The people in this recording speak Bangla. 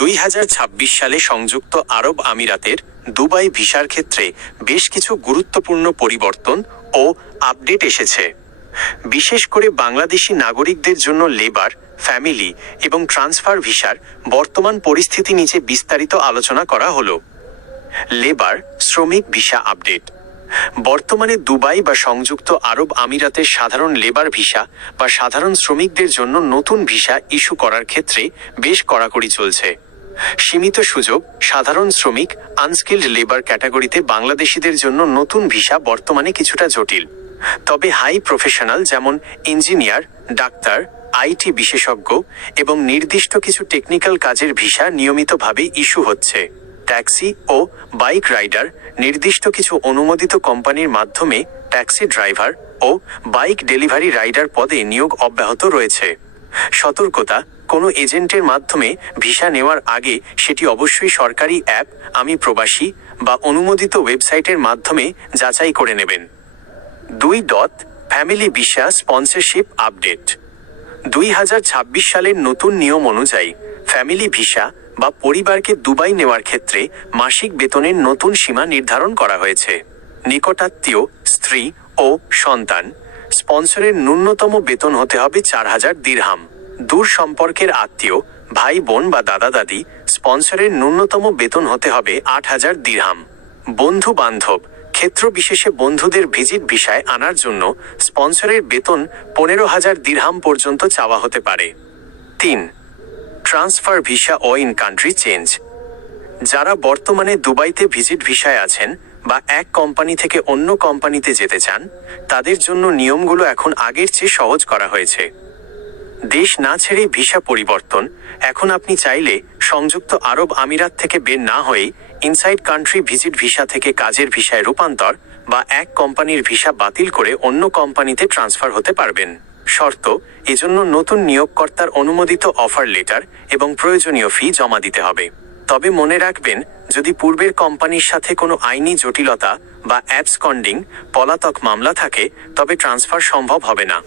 2026 সালে সংযুক্ত আরব আমিরাতের দুবাই ভিসার ক্ষেত্রে বেশ কিছু গুরুত্বপূর্ণ পরিবর্তন ও আপডেট এসেছে। বিশেষ করে বাংলাদেশি নাগরিকদের জন্য লেবার, ফ্যামিলি এবং ট্রান্সফার ভিসার বর্তমান পরিস্থিতি নিচে বিস্তারিত আলোচনা করা হলো। লেবার, শ্রমিক ভিসা আপডেট। বর্তমানে দুবাই বা সংযুক্ত আরব আমিরাতের সাধারণ লেবার ভিসা বা সাধারণ শ্রমিকদের জন্য নতুন ভিসা ইস্যু করার ক্ষেত্রে বেশ কড়াকড়ি চলছে। সীমিত সুযোগ, সাধারণ শ্রমিক, আনস্কিল্ড লেবার ক্যাটাগরিতে বাংলাদেশিদের জন্য নতুন ভিসা বর্তমানে কিছুটা জটিল। তবে হাই প্রফেশনাল যেমন ইঞ্জিনিয়ার, ডাক্তার, আইটি বিশেষজ্ঞ এবং নির্দিষ্ট কিছু টেকনিক্যাল কাজের ভিসা নিয়মিতভাবে ইস্যু হচ্ছে। ট্যাক্সি ও বাইক রাইডার, নির্দিষ্ট কিছু অনুমোদিত কোম্পানির মাধ্যমে ট্যাক্সি ড্রাইভার ও বাইক ডেলিভারি রাইডার পদে নিয়োগ অব্যাহত রয়েছে। সতর্কতা, কোনো এজেন্টের মাধ্যমে ভিসা নেওয়ার আগে সেটি অবশ্যই সরকারি অ্যাপ আমি প্রবাসী বা অনুমোদিত ওয়েবসাইটের মাধ্যমে যাচাই করে নেবেন। 2. Family visa sponsorship update. 2026 সালের নতুন নিয়ম অনুযায়ী ফ্যামিলি ভিসা বা পরিবারকে দুবাই নেওয়ার ক্ষেত্রে মাসিক বেতনের নতুন সীমা নির্ধারণ করা হয়েছে। নিকটাত্মীয়, স্ত্রী ও সন্তান স্পন্সরের ন্যূনতম বেতন হতে হবে 4000 দিরহাম। দূর সম্পর্কের আত্মীয়, ভাই বোন বা দাদা দাদি স্পন্সরের ন্যূনতম বেতন হতে হবে 8000 দিরহাম। বন্ধু বান্ধব ক্ষেত্র বিশেষে বন্ধুদের ভিজিট ভিসায় আনার জন্য স্পন্সরের বেতন 15000 দিরহাম পর্যন্ত চাওয়া হতে পারে। 3. ট্রান্সফার ভিসা ও ইন কান্ট্রি চেঞ্জ। যারা বর্তমানে দুবাইতে ভিজিট ভিসায় আছেন বা এক কোম্পানি থেকে অন্য কোম্পানিতে যেতে চান, তাদের জন্য নিয়মগুলো এখন আগের চেয়ে সহজ করা হয়েছে। দেশ না ছেড়ে ভিসা পরিবর্তন। এখন আপনি চাইলে সংযুক্ত আরব আমিরাত থেকে বের না হয়ে ইনসাইড কান্ট্রি ভিজিট ভিসা থেকে কাজের ভিসায় রূপান্তর বা এক কোম্পানির ভিসা বাতিল করে অন্য কোম্পানিতে ট্রান্সফার হতে পারবেন। শর্ত, এজন্য নতুন নিয়োগকর্তার অনুমোদিত অফার লেটার এবং প্রয়োজনীয় ফি জমা দিতে হবে। তবে মনে রাখবেন, যদি পূর্বের কোম্পানির সাথে কোনো আইনি জটিলতা বা অ্যাবসকন্ডিং, পলাতক মামলা থাকে, তবে ট্রান্সফার সম্ভব হবে না।